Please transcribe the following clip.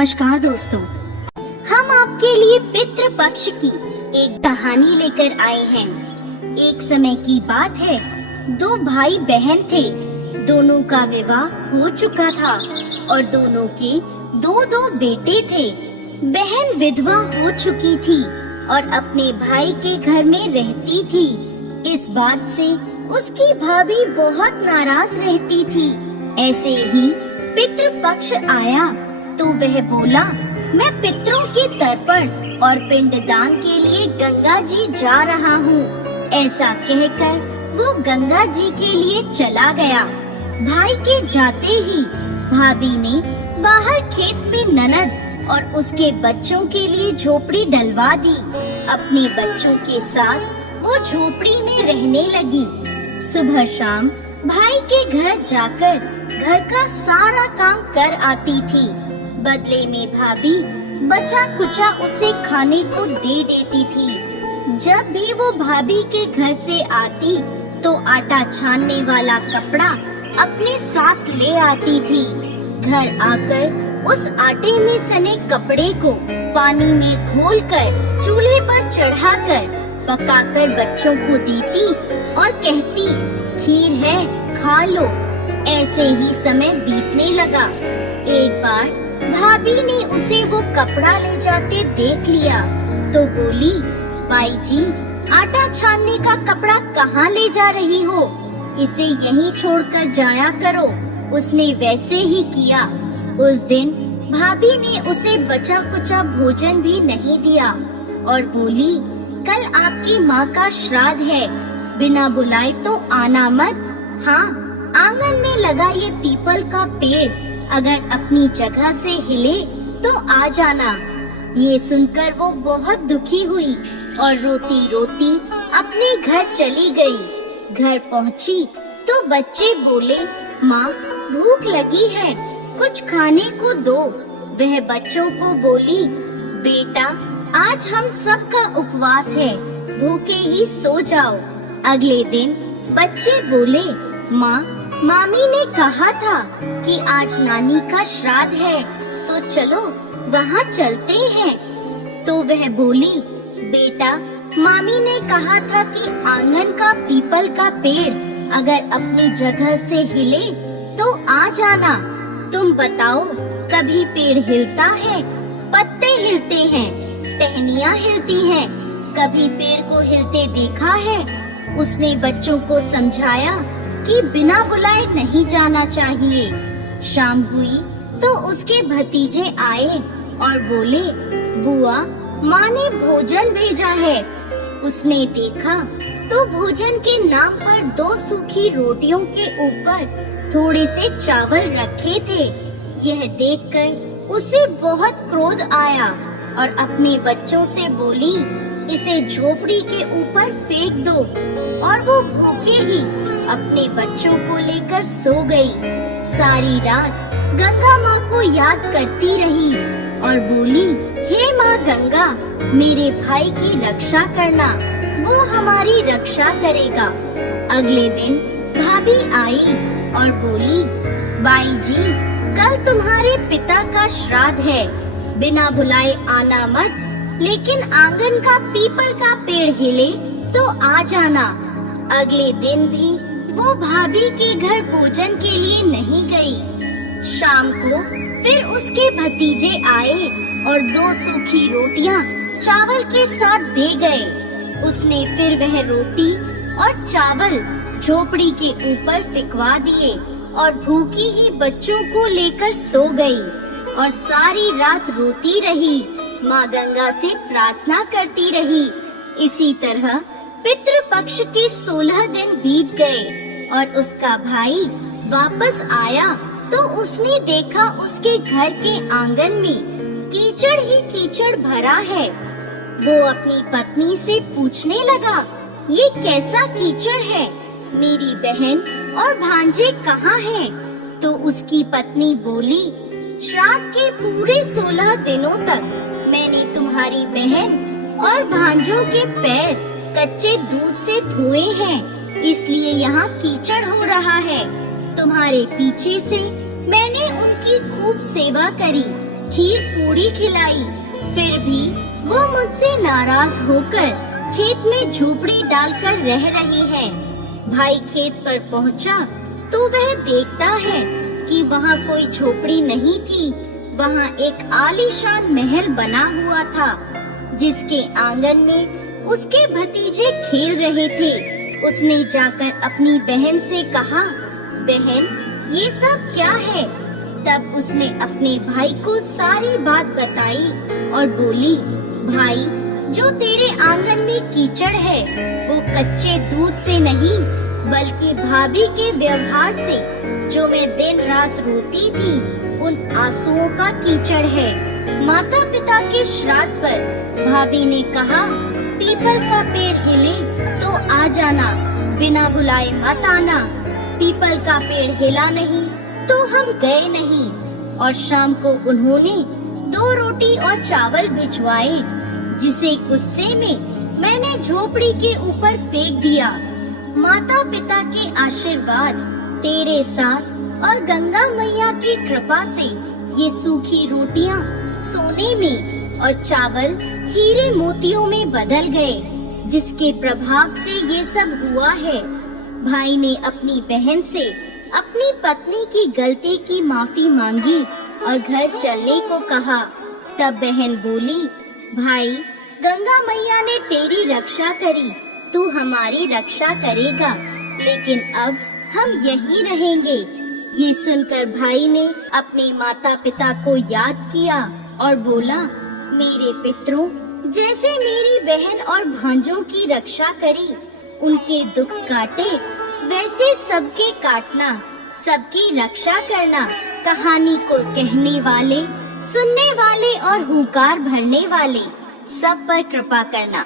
नमस्कार दोस्तों, हम आपके लिए पितृ पक्ष की एक कहानी लेकर आए हैं। एक समय की बात है, दो भाई बहन थे। दोनों का विवाह हो चुका था और दोनों के दो दो बेटे थे। बहन विधवा हो चुकी थी और अपने भाई के घर में रहती थी। इस बात से उसकी भाभी बहुत नाराज रहती थी। ऐसे ही पितृ पक्ष आया तो वह बोला, मैं पितरों के तर्पण और पिंडदान के लिए गंगा जी जा रहा हूँ। ऐसा कहकर वो गंगा जी के लिए चला गया। भाई के जाते ही भाभी ने बाहर खेत में ननद और उसके बच्चों के लिए झोपड़ी डलवा दी। अपने बच्चों के साथ वो झोपड़ी में रहने लगी। सुबह शाम भाई के घर जाकर घर का सारा काम कर आती थी। बदले में भाभी बचा कुचा उसे खाने को दे देती थी। जब भी वो भाभी के घर से आती तो आटा छानने वाला कपड़ा अपने साथ ले आती थी। घर आकर उस आटे में सने कपड़े को पानी में घोलकर चूल्हे पर चढ़ाकर पकाकर बच्चों को देती और कहती, खीर है खा लो। ऐसे ही समय बीतने लगा। एक बार भाभी ने उसे वो कपड़ा ले जाते देख लिया तो बोली, बाई जी, आटा छानने का कपड़ा कहाँ ले जा रही हो? इसे यहीं छोड़कर जाया करो। उसने वैसे ही किया। उस दिन भाभी ने उसे बचा कुचा भोजन भी नहीं दिया और बोली, कल आपकी माँ का श्राद्ध है, बिना बुलाए तो आना मत। हाँ, आंगन में लगा ये पीपल का पेड़ अगर अपनी जगह से हिले तो आ जाना। ये सुनकर वो बहुत दुखी हुई और रोती रोती अपने घर चली गई। घर पहुंची तो बच्चे बोले, माँ भूख लगी है, कुछ खाने को दो। वह बच्चों को बोली, बेटा आज हम सब का उपवास है, भूखे ही सो जाओ। अगले दिन बच्चे बोले, माँ मामी ने कहा था कि आज नानी का श्राद्ध है, तो चलो वहाँ चलते हैं। तो वह बोली, बेटा मामी ने कहा था कि आंगन का पीपल का पेड़ अगर अपनी जगह से हिले तो आ जाना। तुम बताओ, कभी पेड़ हिलता है? पत्ते हिलते हैं, टहनियाँ हिलती हैं, कभी पेड़ को हिलते देखा है? उसने बच्चों को समझाया कि बिना बुलाए नहीं जाना चाहिए। शाम हुई तो उसके भतीजे आए और बोले, बुआ माँ ने भोजन भेजा है। उसने देखा तो भोजन के नाम पर 2 सूखी रोटियों के ऊपर थोड़े से चावल रखे थे। यह देखकर उसे बहुत क्रोध आया और अपने बच्चों से बोली, इसे झोपड़ी के ऊपर फेंक दो। और वो भूखे ही अपने बच्चों को लेकर सो गई। सारी रात गंगा माँ को याद करती रही और बोली, हे माँ गंगा, मेरे भाई की रक्षा करना, वो हमारी रक्षा करेगा। अगले दिन भाभी आई और बोली, बाई जी, कल तुम्हारे पिता का श्राद्ध है, बिना बुलाए आना मत, लेकिन आंगन का पीपल का पेड़ हिले तो आ जाना। अगले दिन भी वो भाभी के घर भोजन के लिए नहीं गई। शाम को फिर उसके भतीजे आए और 2 सूखी रोटियां चावल के साथ दे गए। उसने फिर वह रोटी और चावल झोपड़ी के ऊपर फिकवा दिए और भूखी ही बच्चों को लेकर सो गई और सारी रात रोती रही, माँ गंगा से प्रार्थना करती रही। इसी तरह पितृ पक्ष के 16 दिन बीत गए और उसका भाई वापस आया तो उसने देखा उसके घर के आंगन में कीचड़ ही कीचड़ भरा है। वो अपनी पत्नी से पूछने लगा, ये कैसा कीचड़ है? मेरी बहन और भांजे कहाँ हैं? तो उसकी पत्नी बोली, श्राद्ध के पूरे 16 दिनों तक मैंने तुम्हारी बहन और भांजों के पैर कच्चे दूध से धोए हैं, इसलिए यहाँ कीचड़ हो रहा है। तुम्हारे पीछे से मैंने उनकी खूब सेवा करी, खीर पूरी खिलाई, फिर भी वो मुझसे नाराज होकर खेत में झोपड़ी डालकर रह रही है। भाई खेत पर पहुंचा तो वह देखता है कि वहाँ कोई झोपड़ी नहीं थी, वहाँ एक आलीशान महल बना हुआ था, जिसके आंगन में उसके भतीजे खेल रहे थे। उसने जाकर अपनी बहन से कहा, बहन ये सब क्या है? तब उसने अपने भाई को सारी बात बताई और बोली, भाई जो तेरे आंगन में कीचड़ है वो कच्चे दूध से नहीं बल्कि भाभी के व्यवहार से, जो मैं दिन रात रोती थी, उन आंसुओं का कीचड़ है। माता पिता के श्राद्ध पर भाभी ने कहा, पीपल का पेड़ हिले तो आ जाना, बिना बुलाए मत आना। पीपल का पेड़ हिला नहीं तो हम गए नहीं। और शाम को उन्होंने 2 रोटी और चावल भिजवाए, जिसे गुस्से में मैंने झोपड़ी के ऊपर फेंक दिया। माता पिता के आशीर्वाद तेरे साथ और गंगा मैया की कृपा से ये सूखी रोटियां सोने में और चावल हीरे मोतियों में बदल गए, जिसके प्रभाव से ये सब हुआ है। भाई ने अपनी बहन से अपनी पत्नी की गलती की माफी मांगी और घर चलने को कहा। तब बहन बोली, भाई गंगा मैया ने तेरी रक्षा करी, तू हमारी रक्षा करेगा, लेकिन अब हम यहीं रहेंगे। ये सुनकर भाई ने अपने माता पिता को याद किया और बोला, मेरे पितरों, जैसे मेरी बहन और भांजों की रक्षा करी, उनके दुख काटे, वैसे सबके काटना, सबकी रक्षा करना। कहानी को कहने वाले, सुनने वाले और हुंकार भरने वाले सब पर कृपा करना।